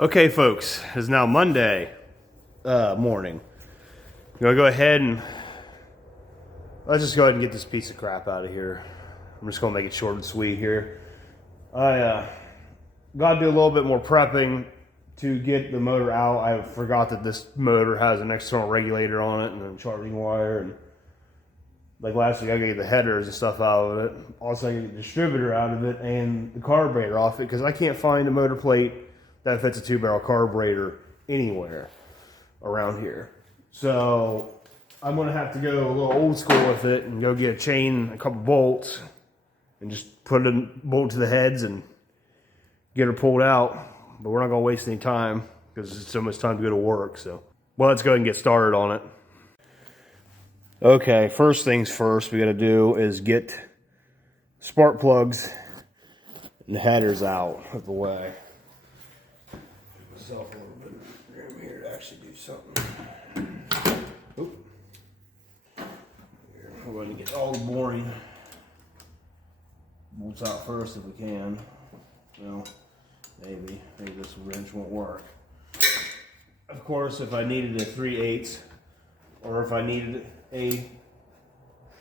Okay, folks, it's now Monday morning. I'm gonna go ahead and let's just go ahead and get this piece of crap out of here. I'm just gonna make it short and sweet here. I got to do a little bit more prepping to get the motor out. I forgot that this motor has an external regulator on it and a charging wire. And like last week, I get the headers and stuff out of it. Also, I get the distributor out of it and the carburetor off it because I can't find a motor plate that fits a 2-barrel carburetor anywhere around here. So I'm gonna have to go a little old school with it and go get a chain, a couple bolts, and just put a bolt to the heads and get her pulled out. But we're not gonna waste any time because it's so much time to go to work. So, well, let's go ahead and get started on it. Okay, first things first, we gotta do is get spark plugs and the headers out of the way. Myself a little bit of room here to actually do something. Oop. We're going to get all the boring bolts out first if we can. Well, maybe this wrench won't work. Of course, if I needed a 3/8, or if I needed a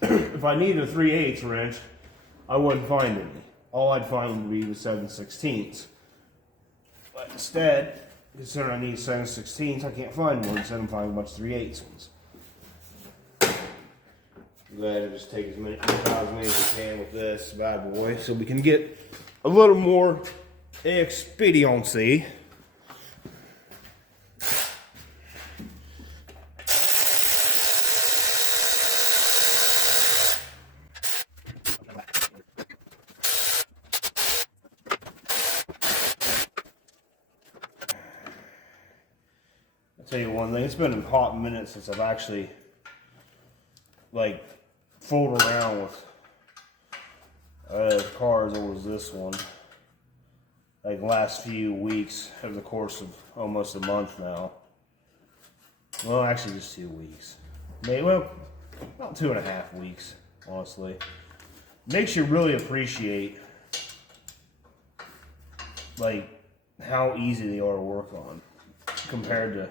3/8 wrench, I wouldn't find any. All I'd find would be the 7/16. But instead, considering I need 7/16, I can't find one, so I'm finding a bunch of 3/8 ones. Go ahead and just take as many as we can with this bad boy so we can get a little more expediency. Tell you one thing, it's been a hot minute since I've actually like fooled around with a car as old as this one. Like the last few weeks, over the course of almost a month now. Well, actually just 2 weeks. Maybe, well, about 2.5 weeks, honestly. Makes you really appreciate like how easy they are to work on compared to,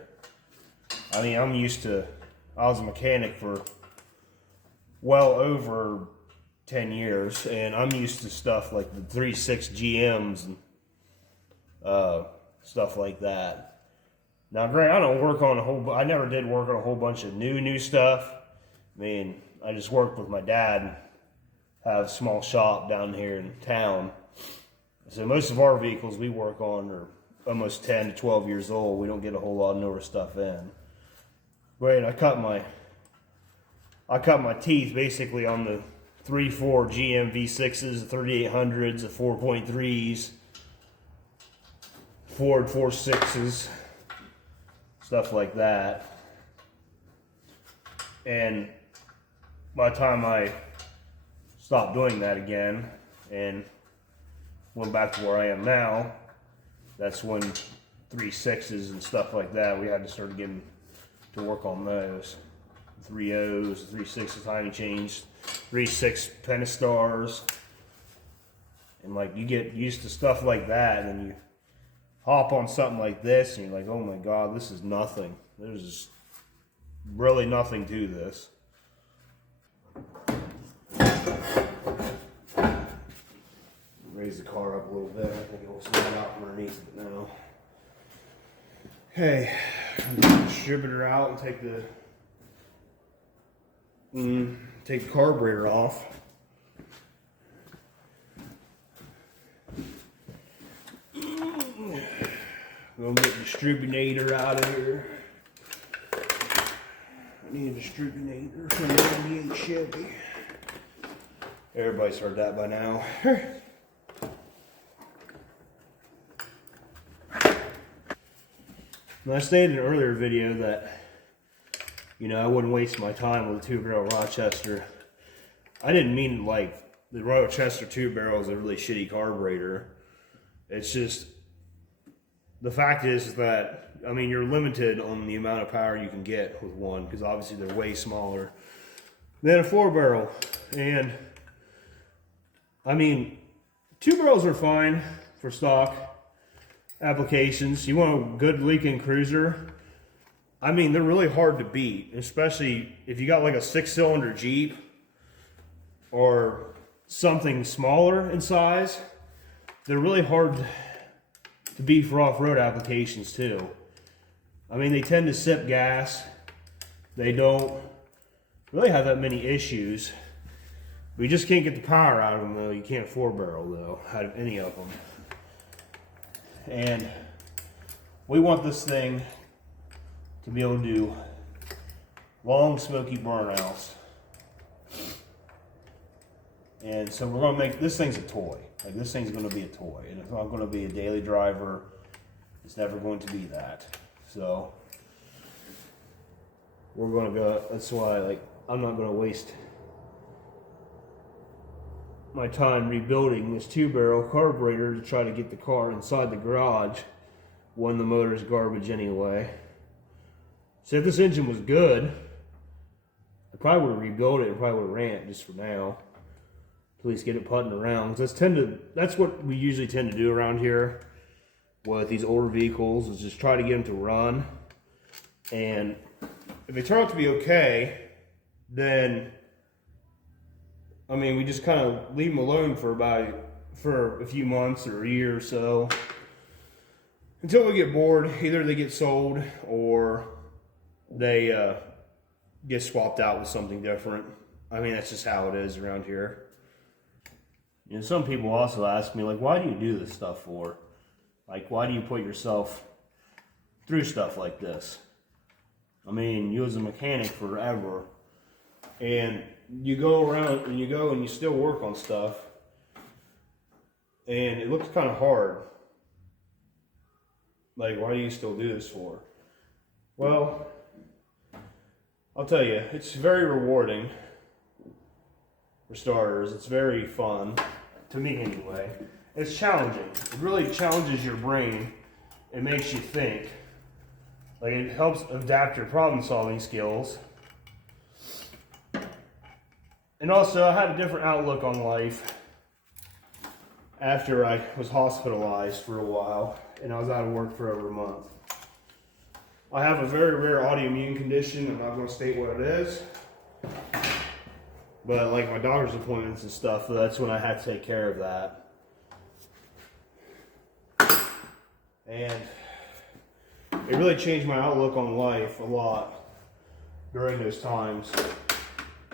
I mean, I was a mechanic for well over 10 years, and I'm used to stuff like the 3.6 GMs and stuff like that. Now, granted, I never did work on a whole bunch of new stuff. I mean, I just worked with my dad, have a small shop down here in town. So most of our vehicles we work on are almost 10 to 12 years old. We don't get a whole lot of newer stuff in. Wait, I cut my teeth basically on the 3.4 GM V6s, the 3800s, the 4.3s, Ford 4.6s, stuff like that. And by the time I stopped doing that again and went back to where I am now, that's when 3.6s and stuff like that, we had to start getting to work on those. 3.0s, 3.6s timing changed, 3.6 Pentastars. And like you get used to stuff like that, and then you hop on something like this and you're like, oh my God, this is nothing. There's really nothing to this. Raise the car up a little bit. I think it will slide out from underneath it now. Okay, get the distributor out and take the carburetor off. We'll get the distributor out of here. I need a distributor from the 98 Chevy. Everybody's heard that by now. Now, I stated in an earlier video that, you know, I wouldn't waste my time with a 2-barrel Rochester. I didn't mean like the Rochester 2-barrel is a really shitty carburetor. It's just, the fact is that, I mean, you're limited on the amount of power you can get with one, because obviously they're way smaller than a 4-barrel. And, I mean, 2 barrels are fine for stock. applications. You want a good leaking cruiser. I mean, they're really hard to beat, especially if you got like a 6-cylinder Jeep or something smaller in size. They're really hard to beat for off-road applications too. I mean, they tend to sip gas. They don't really have that many issues. We just can't get the power out of them though. You can't 4-barrel though, out of any of them. And we want this thing to be able to do long smoky burnouts. And so we're gonna make, this thing's a toy. Like this thing's gonna be a toy. And it's not gonna be a daily driver. It's never going to be that. So we're gonna go, that's why like I'm not gonna waste my time rebuilding this 2-barrel carburetor to try to get the car inside the garage when the motor's garbage anyway. So if this engine was good, I probably would have rebuilt it and probably would have ran it just for now. To at least get it putting around. That's what we usually tend to do around here with these older vehicles, is just try to get them to run. And if they turn out to be okay, then I mean, we just kind of leave them alone for a few months or a year or so until we get bored. Either they get sold or they get swapped out with something different. I mean, that's just how it is around here. You know, some people also ask me, like, why do you do this stuff for? Like, why do you put yourself through stuff like this? I mean, you as a mechanic forever, and you go around and you still work on stuff, and it looks kind of hard. Like, why do you still do this for? Well, I'll tell you, it's very rewarding. For starters, it's very fun, to me anyway. It's challenging. It really challenges your brain. It makes you think. Like, it helps adapt your problem-solving skills. And also, I had a different outlook on life after I was hospitalized for a while, and I was out of work for over a month. I have a very rare autoimmune condition. I'm not going to state what it is. But like my doctor's appointments and stuff, that's when I had to take care of that. And it really changed my outlook on life a lot during those times.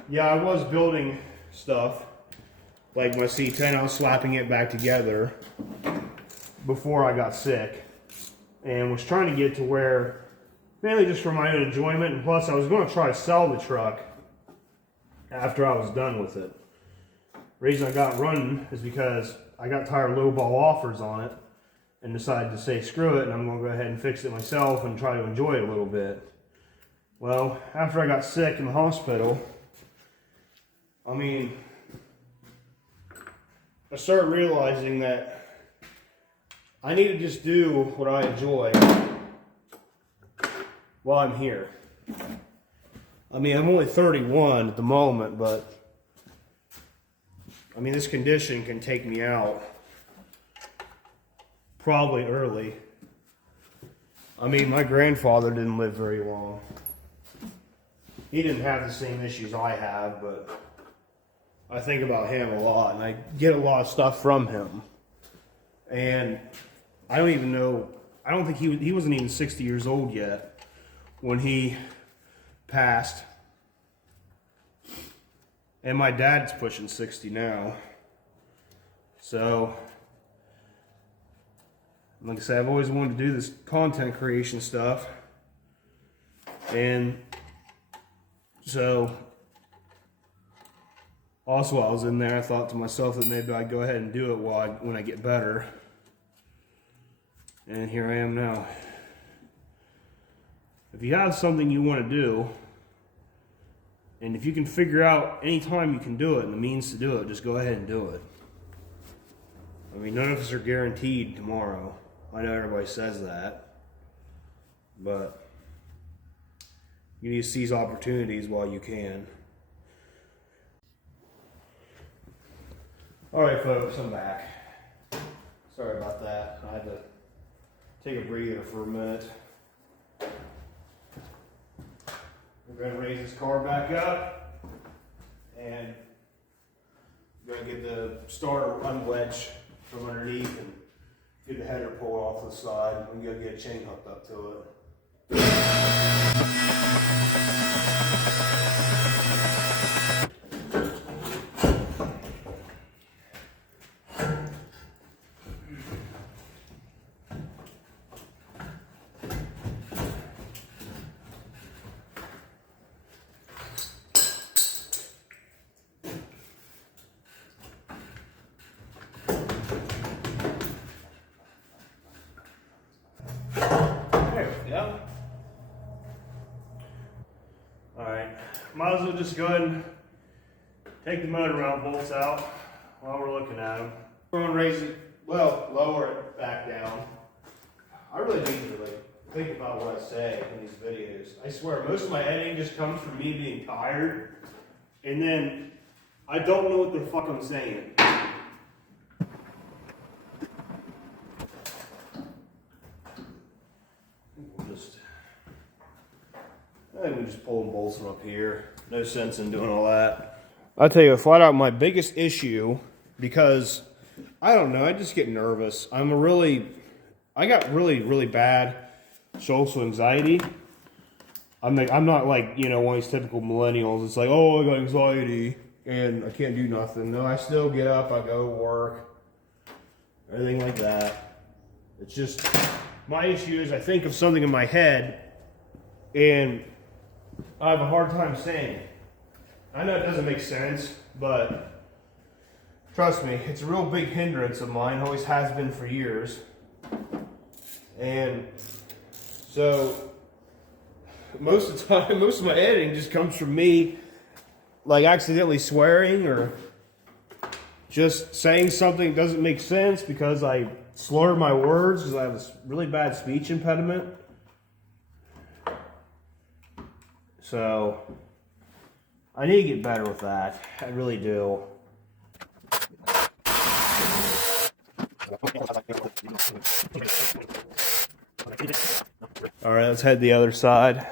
Yeah, I was building stuff, like my C10, I was slapping it back together before I got sick. And was trying to get to where, mainly just for my own enjoyment, and plus I was going to try to sell the truck after I was done with it. The reason I got running is because I got tired of lowball offers on it and decided to say screw it, and I'm going to go ahead and fix it myself and try to enjoy it a little bit. Well, after I got sick in the hospital, I mean, I started realizing that I need to just do what I enjoy while I'm here. I mean, I'm only 31 at the moment, but I mean, this condition can take me out probably early. I mean, my grandfather didn't live very long. He didn't have the same issues I have, but I think about him a lot, and I get a lot of stuff from him. And I don't even know, I don't think he wasn't even 60 years old yet when he passed. And my dad's pushing 60 now. So, like I said, I've always wanted to do this content creation stuff. And so, also while I was in there, I thought to myself that maybe I'd go ahead and do it when I get better. And here I am now. If you have something you want to do, and if you can figure out any time you can do it and the means to do it, just go ahead and do it. I mean, none of us are guaranteed tomorrow. I know everybody says that. But you need to seize opportunities while you can. Alright folks, I'm back. Sorry about that. I had to take a breather for a minute. We're going to raise this car back up and we're going to get the starter unwedged from underneath and get the header pulled off the side. We're going to get a chain hooked up to it. Yeah. Alright, might as well just go ahead and take the motor mount bolts out while we're looking at them. We're going to raise it, well, lower it back down. I really need to think about what I say in these videos. I swear, most of my editing just comes from me being tired, and then I don't know what the fuck I'm saying. I think we just pull them bolts from up here. No sense in doing all that. I'll tell you flat out my biggest issue, because I don't know, I just get nervous. I got really bad social anxiety. I'm not like, you know, one of these typical millennials. It's like, oh, I got anxiety and I can't do nothing. No, I still get up, I go work, everything like that. It's just, my issue is I think of something in my head and I have a hard time saying it. I know it doesn't make sense, but trust me, it's a real big hindrance of mine, always has been for years. And so most of the time, most of my editing just comes from me like accidentally swearing or just saying something that doesn't make sense because I slur my words because I have this really bad speech impediment. So I need to get better with that. I really do. All right, let's head the other side.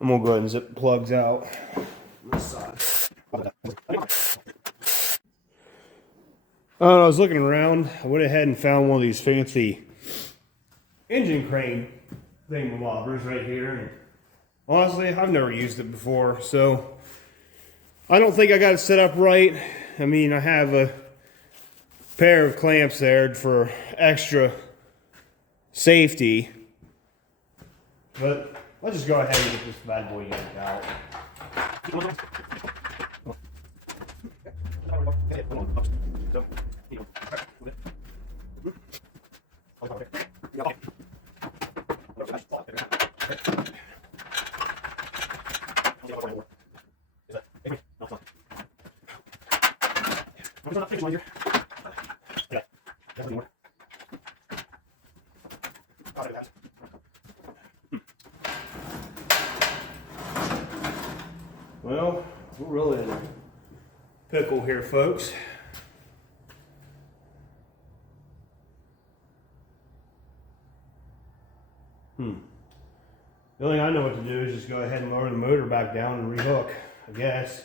I'm gonna go ahead and zip the plugs out this side. I was looking around. I went ahead and found one of these fancy engine crane thingamabobbers right here. And honestly, I've never used it before, so I don't think I got it set up right. I mean, I have a pair of clamps there for extra safety, but let's just go ahead and get this bad boy yanked out. Well, we're really in a pickle here, folks. The only thing I know what to do is just go ahead and lower the motor back down and rehook, I guess.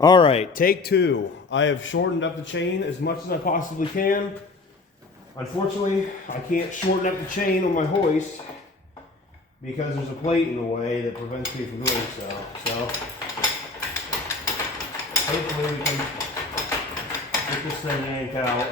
All right, take two. I have shortened up the chain as much as I possibly can. Unfortunately, I can't shorten up the chain on my hoist because there's a plate in the way that prevents me from doing so. So, hopefully we can get this thing yanked out.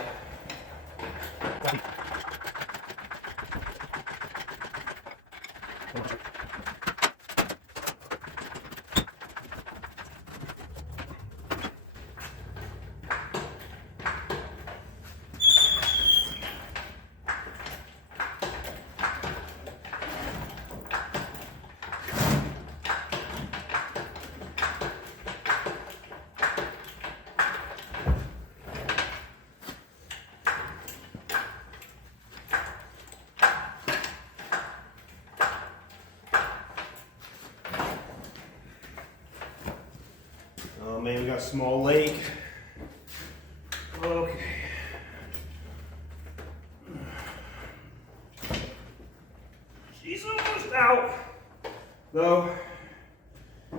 man. We got a small lake. Okay. She's almost out. Though, we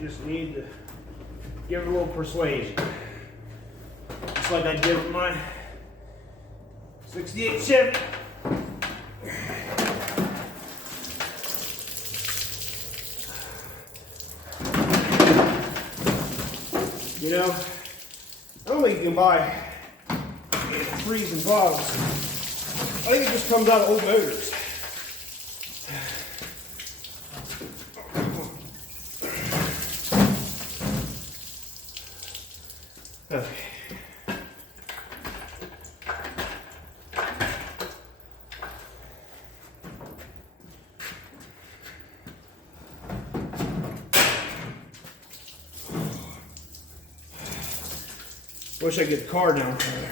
just need to give her a little persuasion. Just like I did with my 68 Chevy. You know, I don't think you can buy freezing bottles. I think it just comes out of old motors. Okay. Wish I could get the car down further.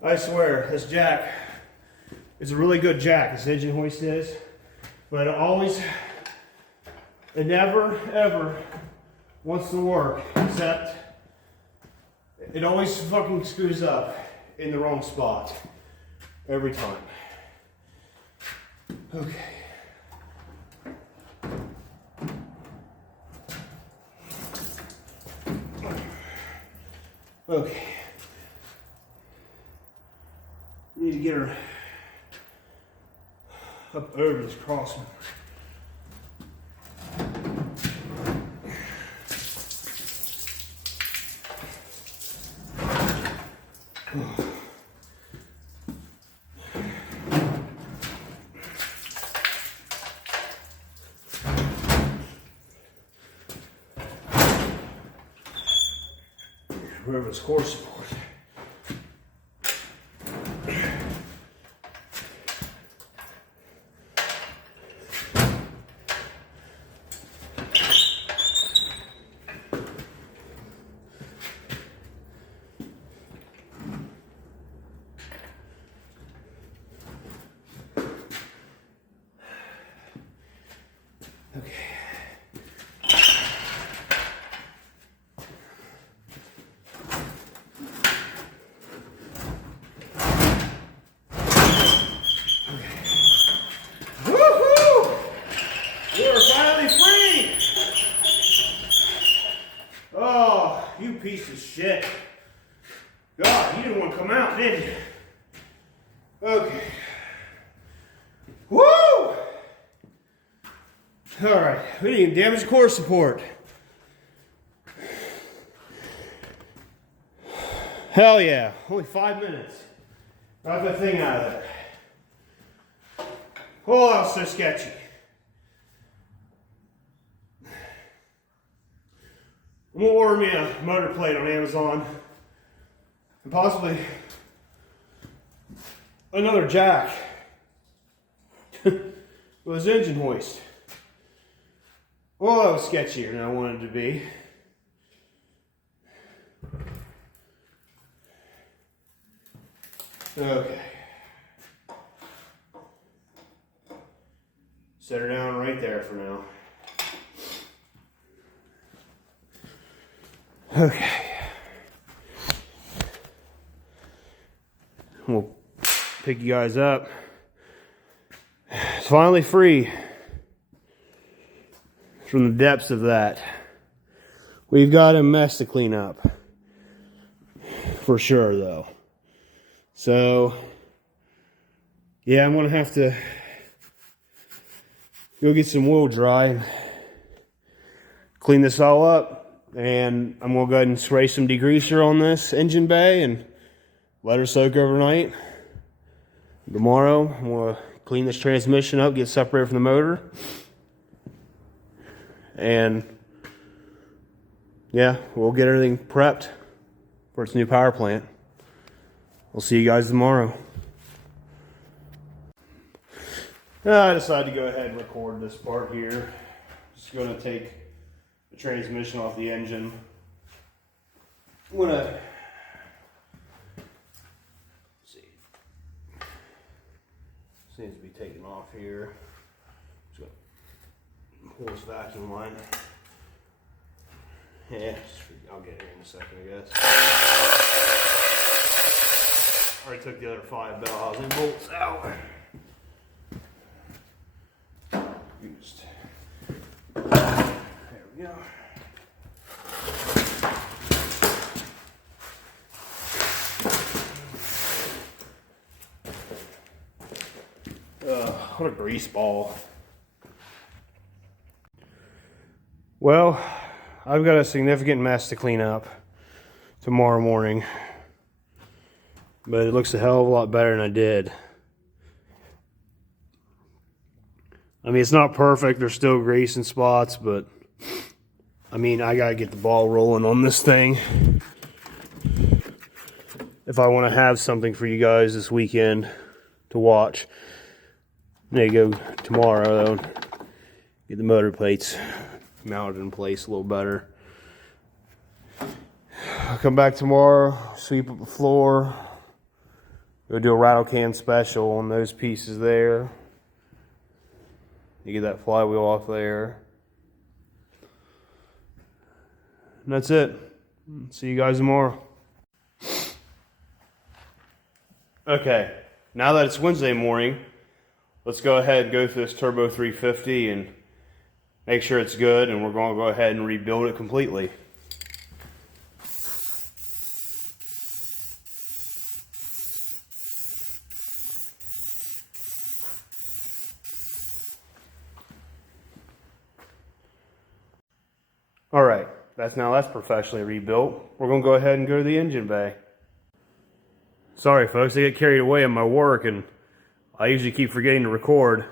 I swear, this jack is a really good jack, this engine hoist is, but it never, ever wants to work, except it always fucking screws up in the wrong spot, every time. Okay. Okay. Need to get her up over this crossing. Remember this core support. Okay. Oh, you piece of shit. God, you didn't want to come out, did you? Okay. Woo! Alright, we didn't even damage the core support. Hell yeah, only 5 minutes. Got that thing out of there. Oh, that was so sketchy. I'm gonna order me a motor plate on Amazon. And possibly another jack with his engine hoist. Well, that was sketchier than I wanted it to be. Okay. Set her down right there for now. Okay. We'll pick you guys up. It's finally free from the depths of that. We've got a mess to clean up. For sure, though. So, yeah, I'm going to have to go get some wool dry and clean this all up. And I'm going to go ahead and spray some degreaser on this engine bay and let her soak overnight. Tomorrow, I'm going to clean this transmission up, get separated from the motor. And, yeah, we'll get everything prepped for its new power plant. We'll see you guys tomorrow. I decided to go ahead and record this part here. Just going to take the transmission off the engine, I'm gonna see. Seems to be taking off here. Just gonna pull this vacuum line. Yeah, I'll get it here in a second, I guess. Already took the other 5 bell housing bolts out. Used. There we go. What a grease ball. Well, I've got a significant mess to clean up tomorrow morning, but it looks a hell of a lot better than I did. I mean, it's not perfect. There's still grease and spots, but I mean, I gotta get the ball rolling on this thing if I want to have something for you guys this weekend to watch. There you go. Tomorrow, though, get the motor plates mounted in place a little better. I'll come back tomorrow, sweep up the floor, go do a rattle can special on those pieces there. You get that flywheel off there. And that's it. See you guys tomorrow. Okay, now that it's Wednesday morning, let's go ahead and go through this Turbo 350 and make sure it's good, and we're going to go ahead and rebuild it completely. Alright, that's professionally rebuilt. We're going to go ahead and go to the engine bay. Sorry folks, I get carried away in my work and I usually keep forgetting to record.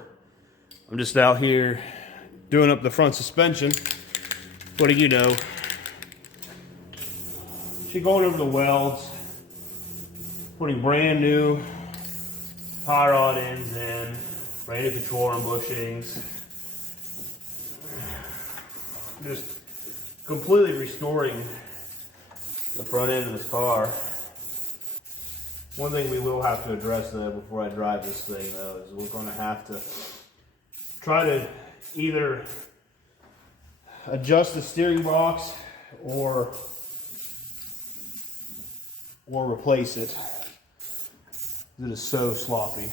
I'm just out here doing up the front suspension. What do you know? She's going over the welds, putting brand new tie rod ends in, brand new control arm bushings. Just completely restoring the front end of this car. One thing we will have to address though before I drive this thing though is we're going to have to try to either adjust the steering box or replace it. It is so sloppy.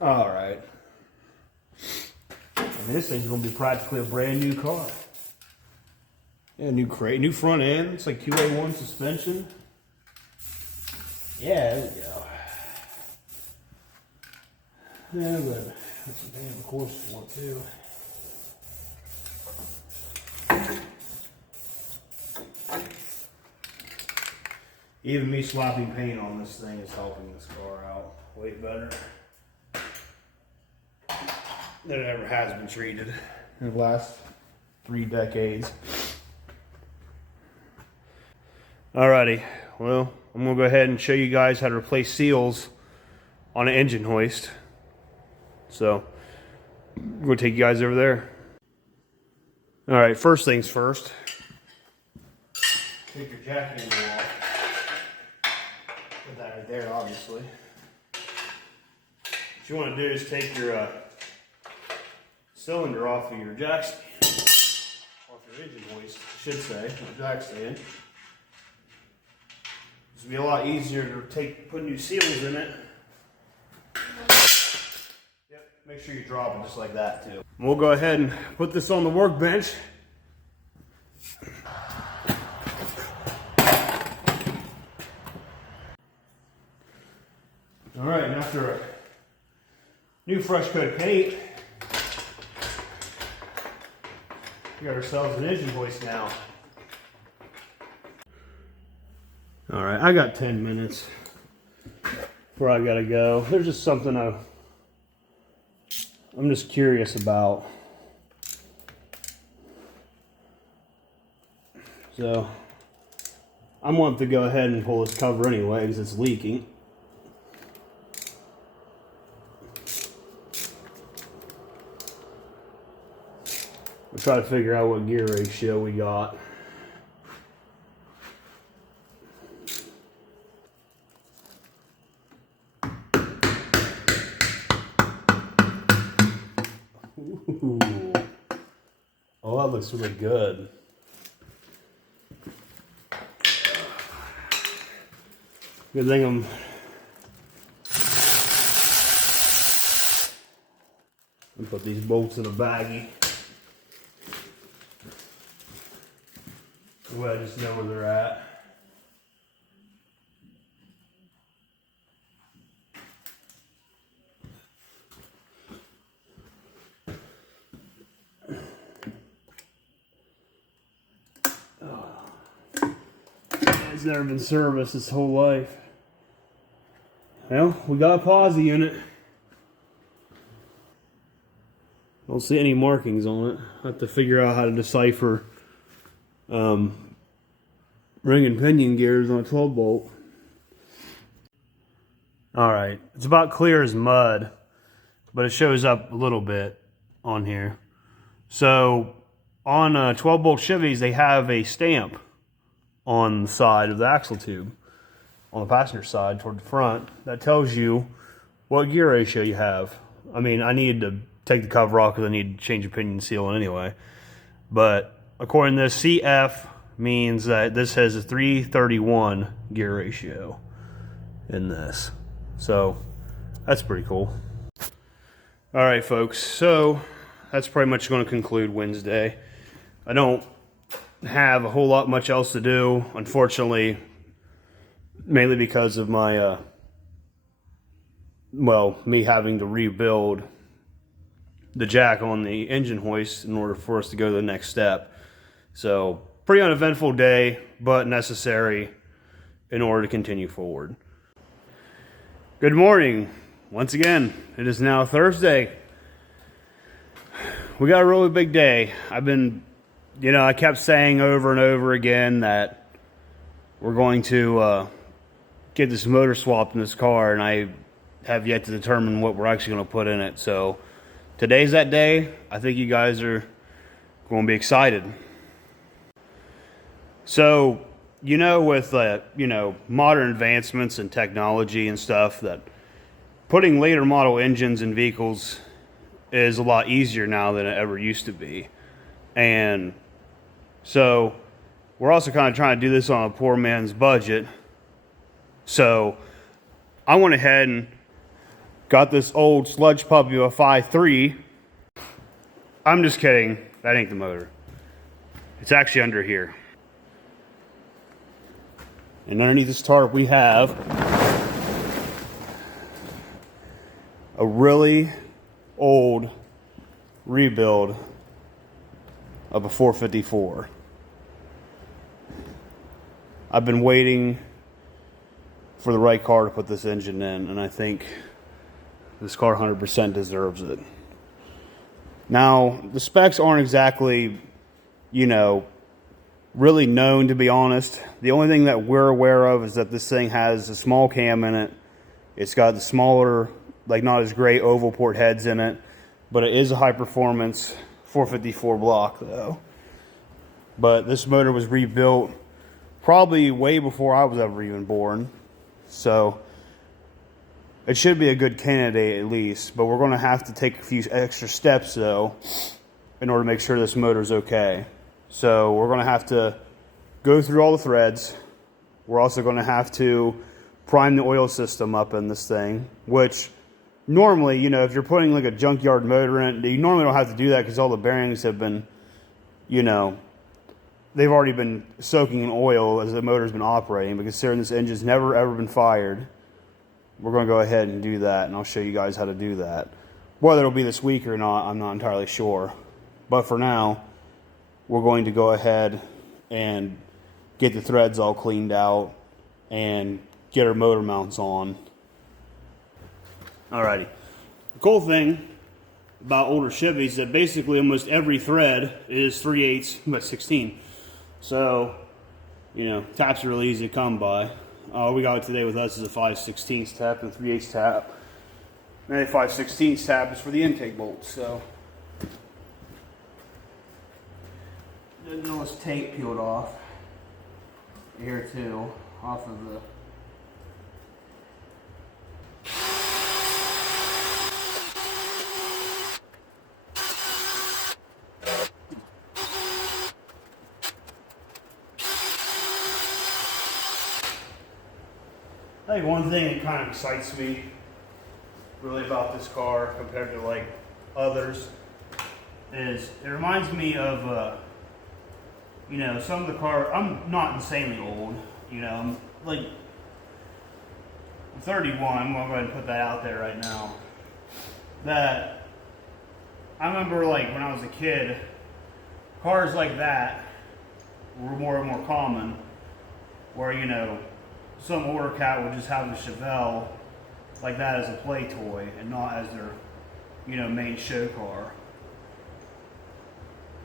All right. I mean, this thing's going to be practically a brand new car. Yeah, new crate, new front end. It's like 2A1 suspension. Yeah, there we go. Yeah, but that's a damn course for it too. Even me slapping paint on this thing is helping this car out way better than it ever has been treated in the last 3 decades. Alrighty, well, I'm going to go ahead and show you guys how to replace seals on an engine hoist. So, I'm going to take you guys over there. Alright, first things first. Take your jack handle off. Put that right there, obviously. What you want to do is take your cylinder off of your jack stand. Off your engine hoist, I should say, not jack stand. This will be a lot easier to put new seals in it. Yep, make sure you drop it just like that too. And we'll go ahead and put this on the workbench. All right, and after a new fresh coat of paint, we got ourselves an engine hoist now. All right, I got 10 minutes before I gotta go. There's just something I'm just curious about. So I'm wanting to go ahead and pull this cover anyway because it's leaking. We'll try to figure out what gear ratio we got. Ooh. Oh, that looks really good. Good thing I'm gonna put these bolts in a baggie. That way I just know where they're at. It's never been serviced his whole life. Well, we got a posi unit. Don't see any markings on it. I have to figure out how to decipher ring and pinion gears on a 12 bolt. Alright, it's about clear as mud, but it shows up a little bit on here. So on 12 bolt Chevys, they have a stamp on the side of the axle tube, on the passenger side toward the front, that tells you what gear ratio you have. I mean, I need to take the cover off because I need to change the pinion sealing anyway. But according to this, CF means that this has a 331 gear ratio in this. So that's pretty cool. All right, folks. So that's pretty much going to conclude Wednesday. I don't have a whole lot much else to do, unfortunately, mainly because of my me having to rebuild the jack on the engine hoist in order for us to go to the next step. So pretty uneventful day, but necessary in order to continue forward. Good morning once again. It is now Thursday. We got a really big day. I kept saying over and over again that we're going to get this motor swapped in this car, and I have yet to determine what we're actually going to put in it. So today's that day. I think you guys are going to be excited. So, with modern advancements in technology and stuff, that putting later model engines in vehicles is a lot easier now than it ever used to be. And so we're also kind of trying to do this on a poor man's budget. So I went ahead and got this old sludge puppy of a 5.3. I'm just kidding. That ain't the motor. It's actually under here. And underneath this tarp we have a really old rebuild of a 454. I've been waiting for the right car to put this engine in, and I think this car 100% deserves it. Now, the specs aren't exactly, really known, to be honest. The only thing that we're aware of is that this thing has a small cam in it. It's got the smaller, not as great oval port heads in it, but it is a high performance 454 block though. But this motor was rebuilt probably way before I was ever even born. So it should be a good candidate at least, but we're going to have to take a few extra steps though in order to make sure this motor's okay. So we're going to have to go through all the threads. We're also going to have to prime the oil system up in this thing, which normally, if you're putting a junkyard motor in, you normally don't have to do that because all the bearings have been, they've already been soaking in oil as the motor's been operating. But considering this engine's never ever been fired, we're going to go ahead and do that, and I'll show you guys how to do that. Whether it'll be this week or not, I'm not entirely sure. But for now, we're going to go ahead and get the threads all cleaned out and get our motor mounts on. Alrighty. The cool thing about older Chevys is that basically almost every thread is 3/8 by 16. So, taps are really easy to come by. All we got today with us is a 5/16 tap and a 3/8 tap. And a 5/16 tap is for the intake bolts. So Getting all this tape peeled off here too, off of the. I think one thing that kind of excites me really about this car compared to like others is it reminds me of you know, some of the car. I'm not insanely old, you know, I'm like I'm 31. I'm gonna go ahead and put that out there right now. That I remember, like when I was a kid, cars like that were more and more common, where, you know, some older cat would just have a chevelle like that as a play toy and not as their, you know, main show car.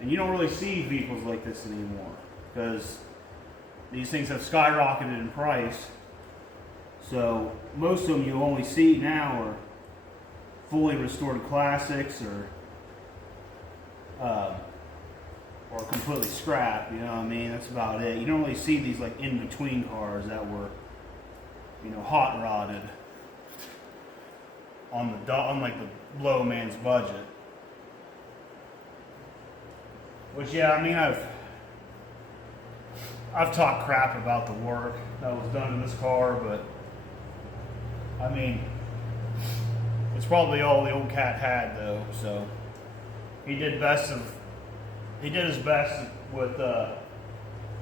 And you don't really see vehicles like this anymore because these things have skyrocketed in price. So most of them you only see now are fully restored classics or completely scrapped. You know what I mean? That's about it. You don't really see these like in between cars that were, you know, hot rodded on like the low man's budget. Which, yeah, I mean, I've talked crap about the work that was done in this car, but I mean, it's probably all the old cat had though. So he did his best with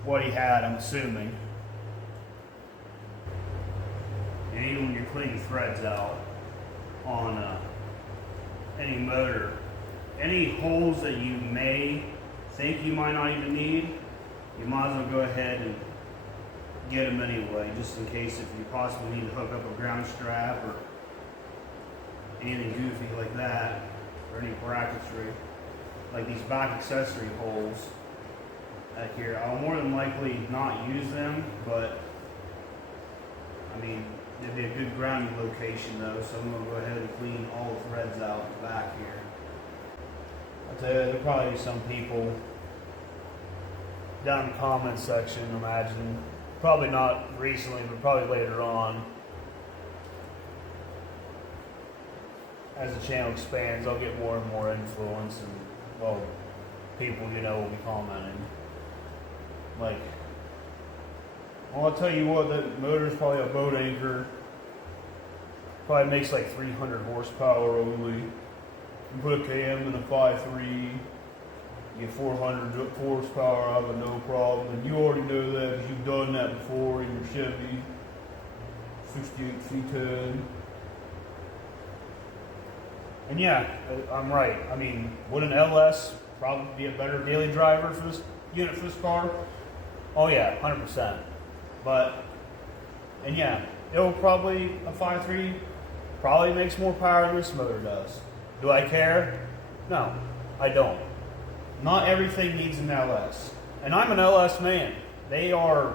what he had, I'm assuming. And even when you're cleaning threads out on any motor, any holes that you may think you might not even need, you might as well go ahead and get them anyway, just in case if you possibly need to hook up a ground strap or anything goofy like that, or any bracketry. Like these back accessory holes back here, I'll more than likely not use them, but I mean, they'd be a good grounding location though, so I'm going to go ahead and clean all the threads out the back here. I'll tell you, there'll probably be some people down in the comments section, imagine, probably not recently, but probably later on, as the channel expands, I'll get more and more influence, and well, people, you know, will be commenting. Like, well, I'll tell you what, that motor's probably a boat anchor. Probably makes like 300 horsepower only. You put a cam in a 5.3, you get 400 horsepower out of it, no problem. And you already know that because you've done that before in your Chevy 68 C10. And yeah, I'm right. I mean, would an LS probably be a better daily driver for this unit, for this car? Oh yeah, 100%. But, and yeah, it'll probably, a 5.3 probably makes more power than this motor does. Do I care? No, I don't. Not everything needs an LS. And I'm an LS man. They are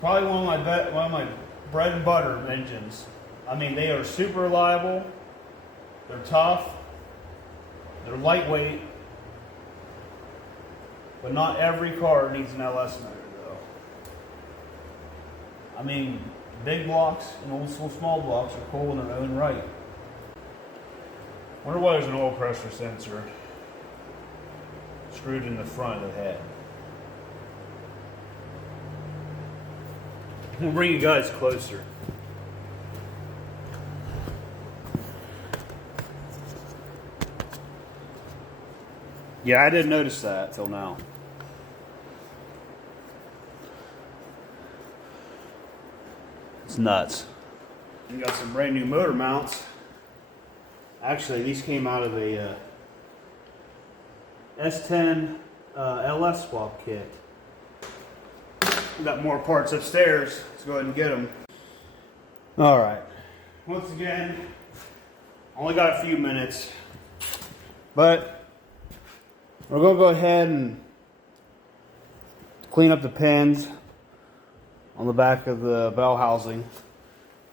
probably one of my bread and butter engines. I mean, they are super reliable. They're tough, they're lightweight, but not every car needs an LS motor though. I mean, big blocks and old school small blocks are cool in their own right. Wonder why there's an oil pressure sensor screwed in the front of the head. We'll bring you guys closer. Yeah, I didn't notice that till now. It's nuts. We got some brand new motor mounts. Actually, these came out of a S10 LS swap kit. We got more parts upstairs. Let's go ahead and get them. All right. Once again, only got a few minutes, but we're going to go ahead and clean up the pins on the back of the bell housing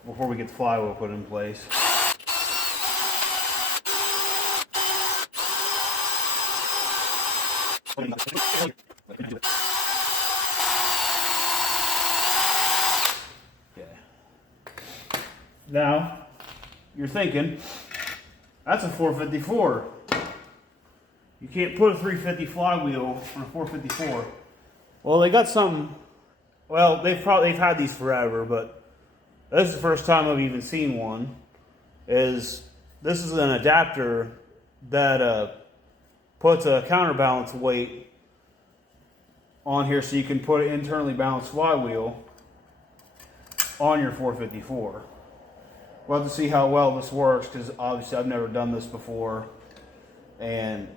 before we get the flywheel put in place. Now, you're thinking, that's a 454. You can't put a 350 flywheel on a 454. Well, they got some. Well, they've had these forever, but this is the first time I've even seen one. This is an adapter that puts a counterbalance weight on here, so you can put an internally balanced flywheel on your 454. We'll have to see how well this works, because obviously I've never done this before, and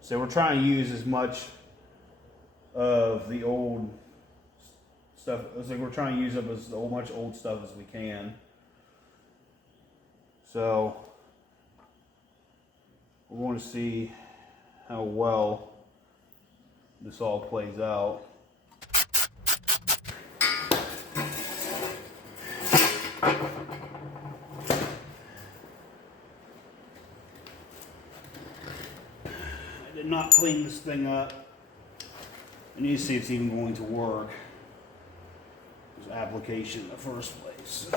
so we're trying to use as much of the old stuff. It's like we're trying to use up as much old stuff as we can. So we're going to see how well this all plays out. I did not clean this thing up. I need to see if it's even going to work. This application in the first place.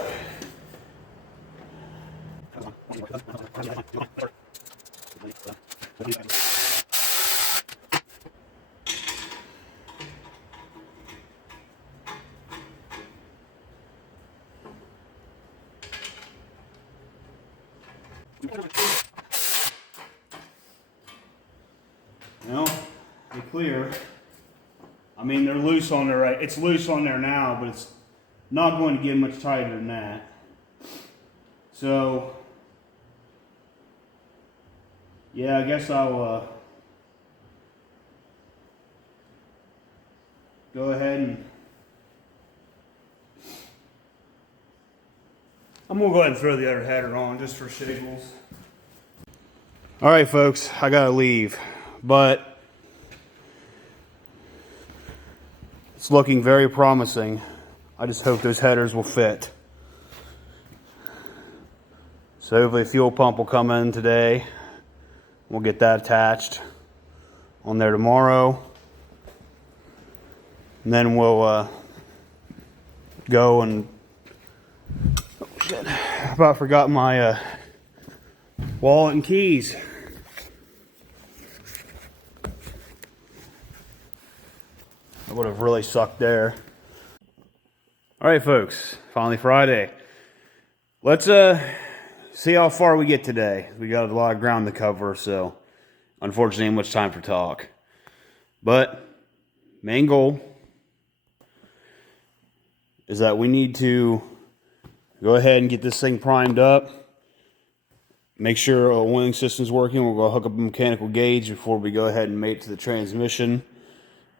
No, they're clear. I mean, they're loose on there. Right? It's loose on there now, but it's not going to get much tighter than that. So, yeah, I guess I'll go ahead and I'm gonna go ahead and throw the other header on just for shiggles. All right, folks, I gotta leave, but it's looking very promising. I just hope those headers will fit. So hopefully the fuel pump will come in today. We'll get that attached on there tomorrow. And then we'll go and... Oh shit, I about forgot my wallet and keys. I would have really sucked there. All right, folks, finally Friday. Let's see how far we get today. We got a lot of ground to cover, so unfortunately, not much time for talk. But main goal is that we need to go ahead and get this thing primed up. Make sure our oiling system's working. We'll go hook up a mechanical gauge before we go ahead and mate to the transmission.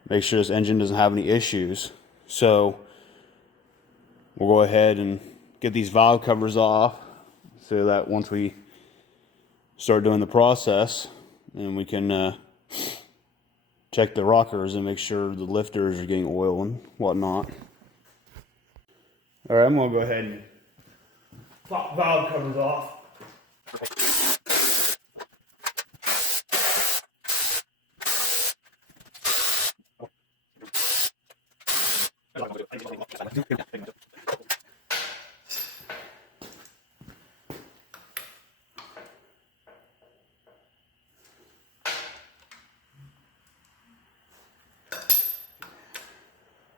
Make sure this engine doesn't have any issues. So we'll go ahead and get these valve covers off so that once we start doing the process, and we can check the rockers and make sure the lifters are getting oil and whatnot. All right, I'm gonna go ahead and pop valve covers off.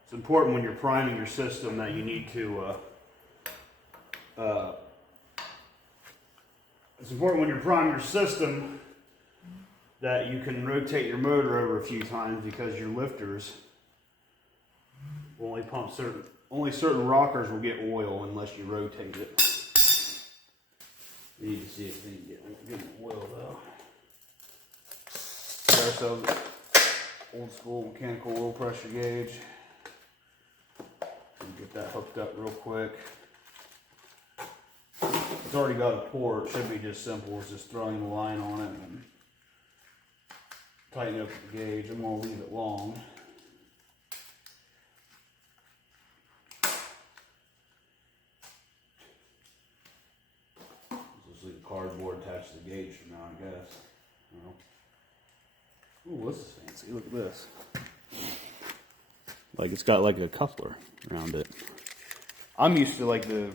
It's important when you're priming your system that you need to it's important when you're priming your system that you can rotate your motor over a few times, because your lifters will only pump certain rockers will get oil unless you rotate it. You need to see if they get good oil though. Got ourselves old school mechanical oil pressure gauge. Get that hooked up real quick. It's already got a port. It should be just simple. It's just throwing the line on it and tighten up the gauge. I'm going to leave it long. Just leave the cardboard attached to the gauge for now, I guess. Ooh, this is fancy. Look at this. Like it's got like a coupler around it. I'm used to like the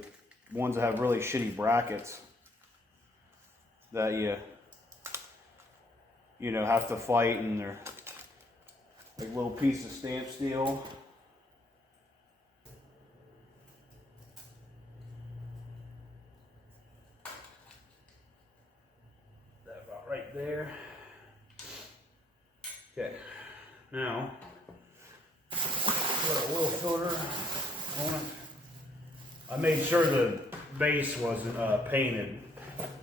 ones that have really shitty brackets that you know, have to fight, and they're like little piece of stamp steel. That about right there. Okay, now put a oil filter on it. I made sure the base wasn't painted.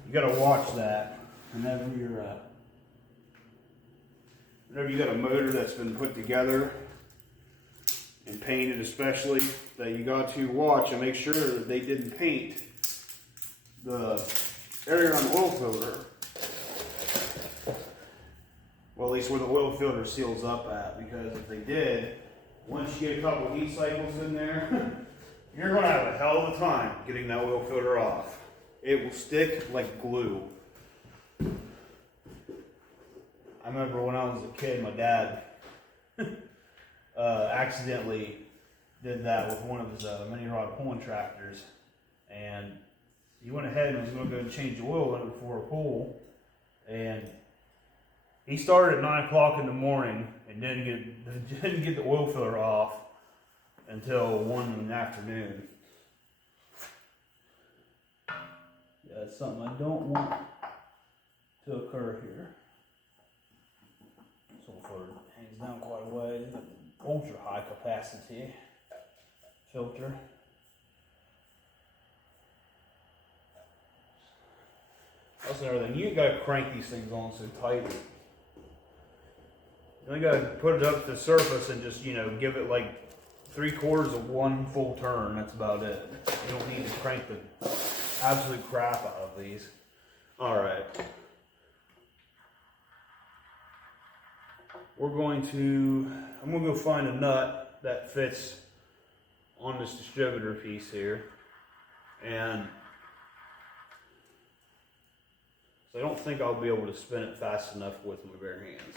You gotta watch that whenever you got a motor that's been put together and painted, especially, that you got to watch and make sure that they didn't paint the area on the oil filter. Well, at least where the oil filter seals up at, because if they did, once you get a couple of heat cycles in there, you're going to have a hell of a time getting that oil filter off. It will stick like glue. I remember when I was a kid, my dad accidentally did that with one of his mini rod pulling tractors, and he went ahead and was going to go and change the oil in it before a pull, and he started at 9 o'clock in the morning and didn't get the oil filter off until 1 in the afternoon. Yeah, that's something I don't want to occur here. This oil filter hangs down quite a way. Ultra high capacity filter. That's another thing. You gotta crank these things on so tightly. You only gotta put it up to the surface and just, you know, give it like 3/4 of one full turn. That's about it. You don't need to crank the absolute crap out of these. Alright. I'm gonna go find a nut that fits on this distributor piece here. And so I don't think I'll be able to spin it fast enough with my bare hands.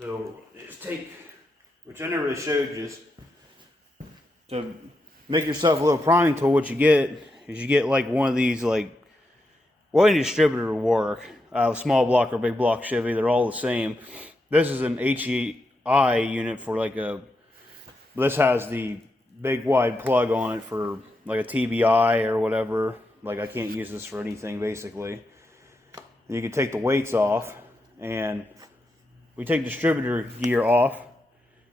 So just take, which I never really showed you, to make yourself a little priming tool. What you get is you get like one of these, like, well, any distributor will work. Small block or big block Chevy, they're all the same. This is an HEI unit for like this has the big wide plug on it for like a TBI or whatever. Like I can't use this for anything basically. And you can take the weights off, and we take distributor gear off,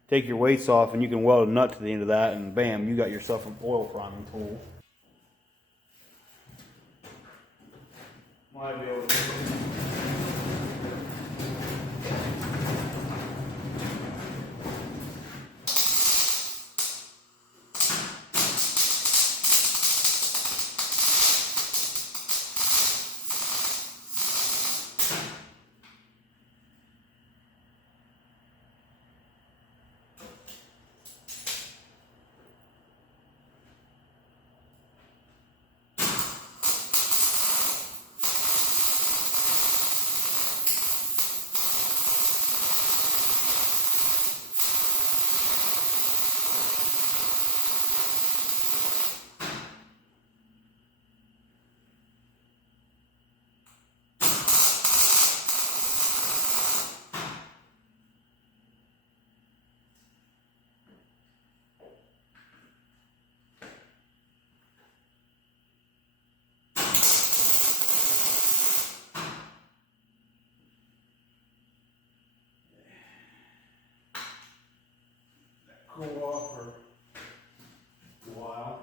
take your weights off, and you can weld a nut to the end of that, and bam, you got yourself an oil priming tool. Might be able to. Cool off for a while.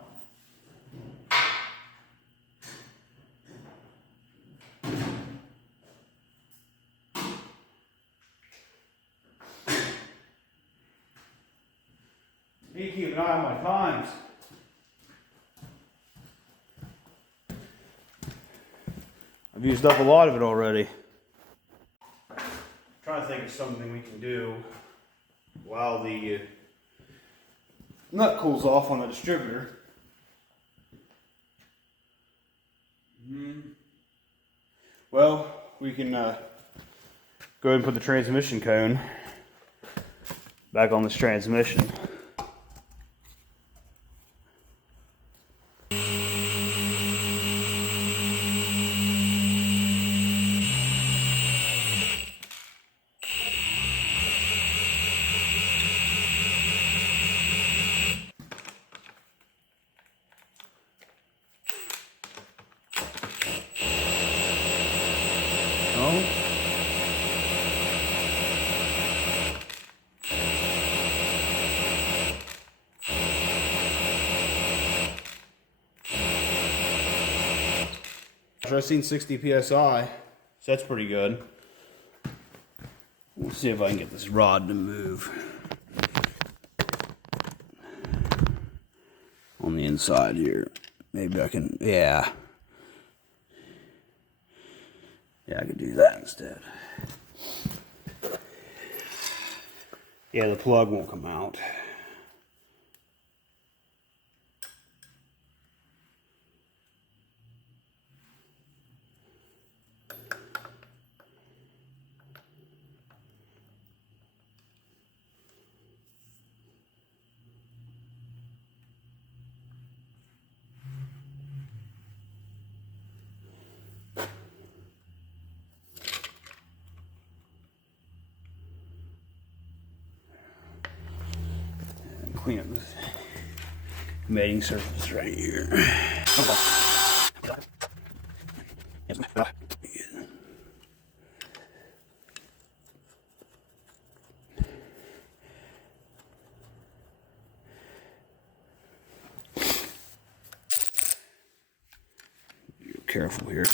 Need to keep an eye on my times. I've used up a lot of it already. I'm trying to think of something we can do while the nut cools off on the distributor. Well, we can go ahead and put the transmission cone back on this transmission. I've seen 60 psi, so that's pretty good. Let's see if I can get this rod to move on the inside here. Maybe I can, yeah, I could do that instead. Yeah, the plug won't come out. Clean up this mating surface right here. Be careful here.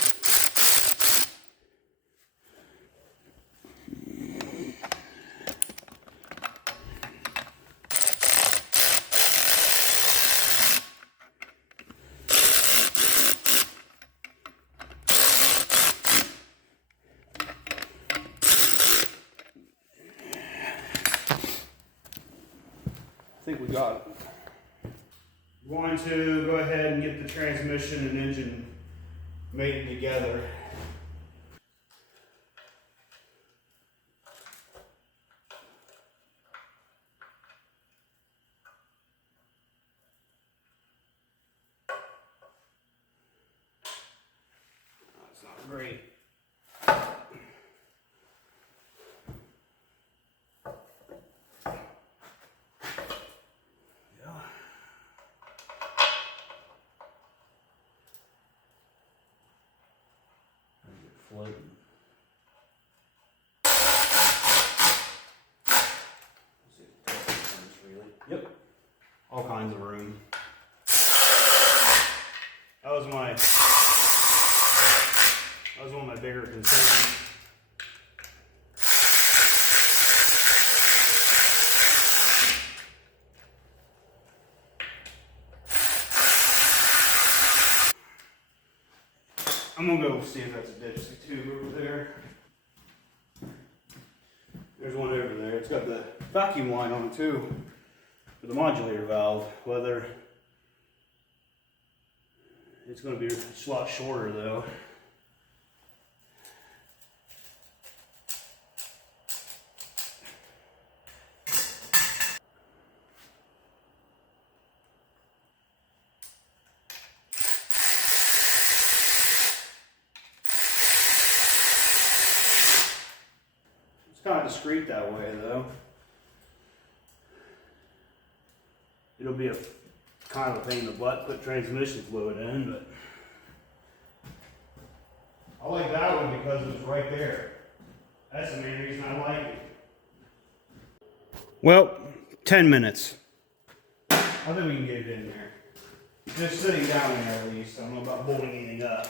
I think we got it. We're going to go ahead and get the transmission and engine mated together. That's not great. Floating. Yep. All kinds of room. That was one of my bigger concerns. I'm gonna go see if that's a dipstick tube over there. There's one over there. It's got the vacuum line on it too, for the modulator valve. Whether it's gonna be a lot shorter though. It's kind of discreet that way though. It'll be a kind of a pain in the butt to put transmission fluid in, but I like that one because it's right there. That's the main reason I like it. Well, 10 minutes. I think we can get it in there. Just sitting down there at least. I don't know about holding anything up.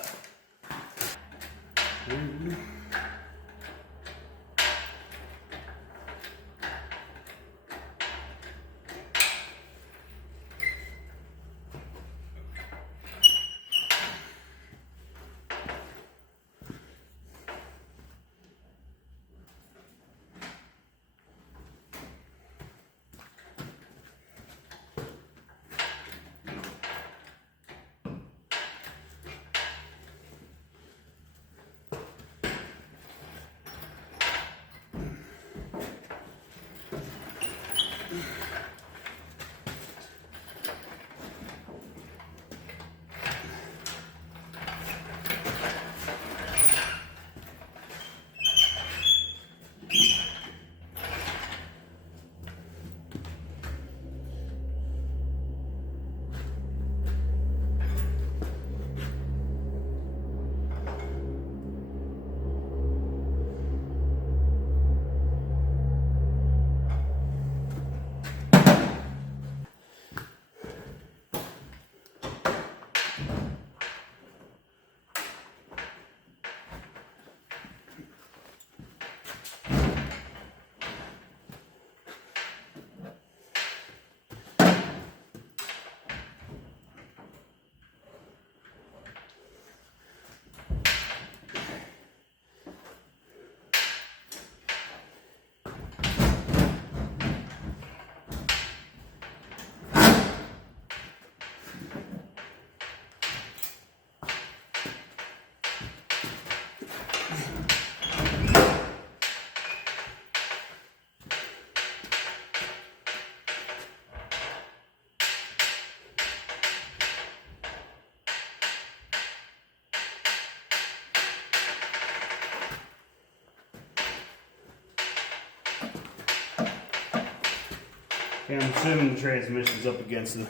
Okay, I'm assuming the transmission's up against the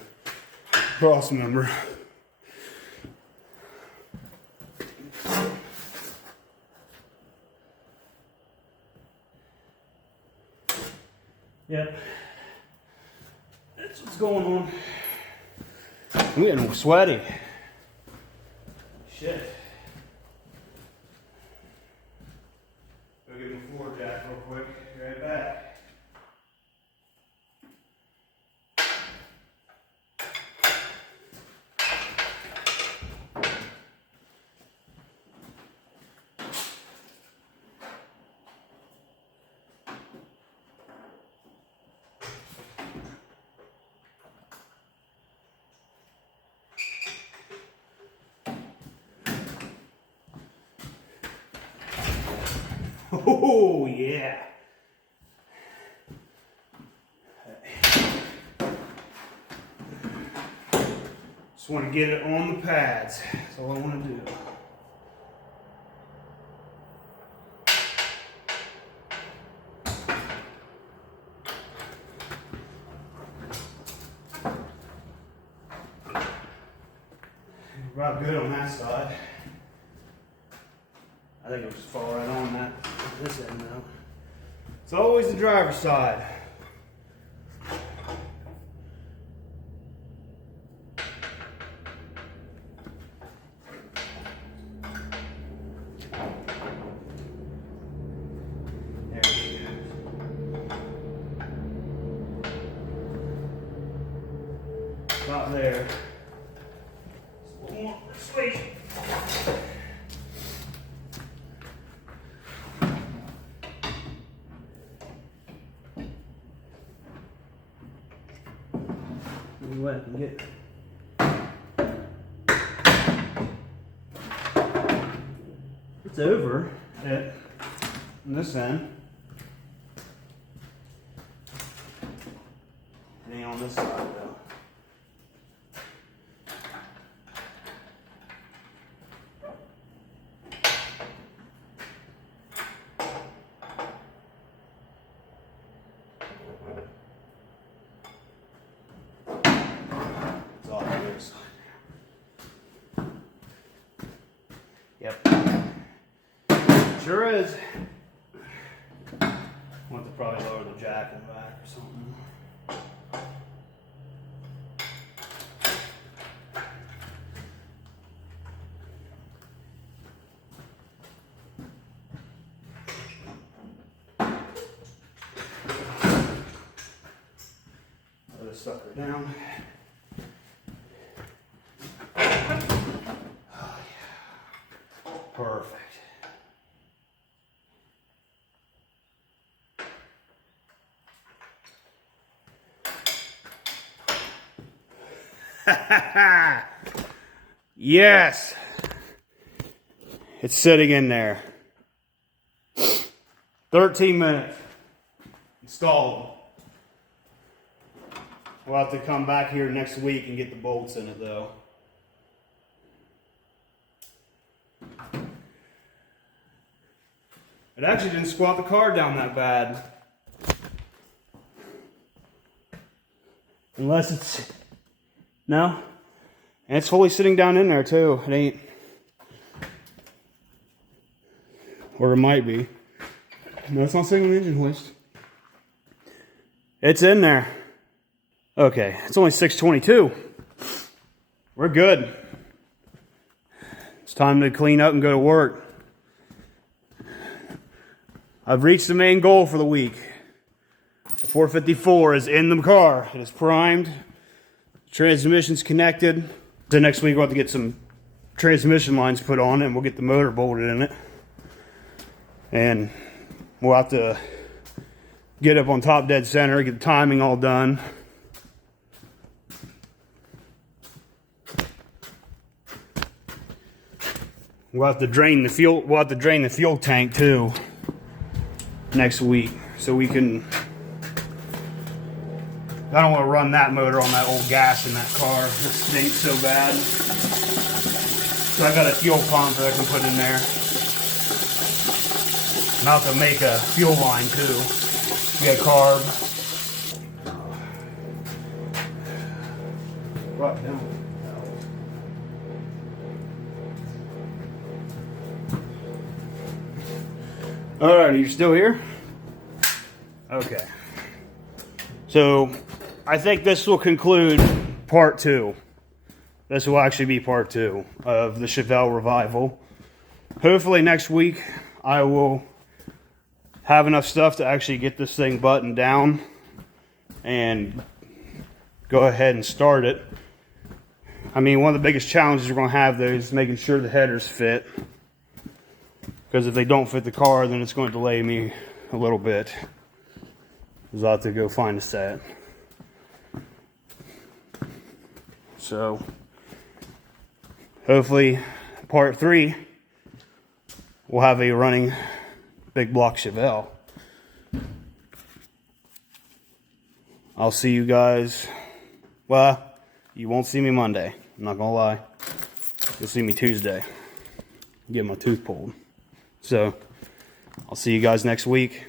cross member. Yep. That's what's going on. I'm getting sweaty. Shit. Go get my floor jack real quick. Be right back. Oh, yeah. Just want to get it on the pads. That's all I want to do. About good on that side. I think it'll just fall right on that this end now. It's always the driver's side. There we go. About there. Just a little more persuasion. What I can get. It's over at this end. It ain't on this side though. Yep. Sure is. I'll have to probably lower the jack in the back or something. Let this sucker down. Perfect. Yes. It's sitting in there. 13 minutes. Installed. We'll have to come back here next week and get the bolts in it though. It actually didn't squat the car down that bad. Unless it's... No? And it's fully sitting down in there too. It ain't... Or it might be. No, it's not sitting on the engine hoist. It's in there. Okay, it's only 6:22. We're good. It's time to clean up and go to work. I've reached the main goal for the week. The 454 is in the car. It is primed. Transmission's connected. So next week we'll have to get some transmission lines put on it and we'll get the motor bolted in it. And we'll have to get up on top dead center, get the timing all done. We'll have to drain the fuel. We'll have to drain the fuel tank too next week, so we can. I don't want to run that motor on that old gas in that car. It stinks so bad. So I got a fuel pump that I can put in there. And I'll have to make a fuel line too. Get a carb. Alrighty, you're still here? Okay. So, I think this will conclude part 2. This will actually be part 2 of the Chevelle revival. Hopefully next week I will have enough stuff to actually get this thing buttoned down and go ahead and start it. I mean, one of the biggest challenges we're going to have though is making sure the headers fit. Because if they don't fit the car, then it's going to delay me a little bit. Because I'll have to go find a set. So, hopefully, part 3, we'll have a running big block Chevelle. I'll see you guys. Well, you won't see me Monday. I'm not going to lie. You'll see me Tuesday. Get my tooth pulled. So, I'll see you guys next week.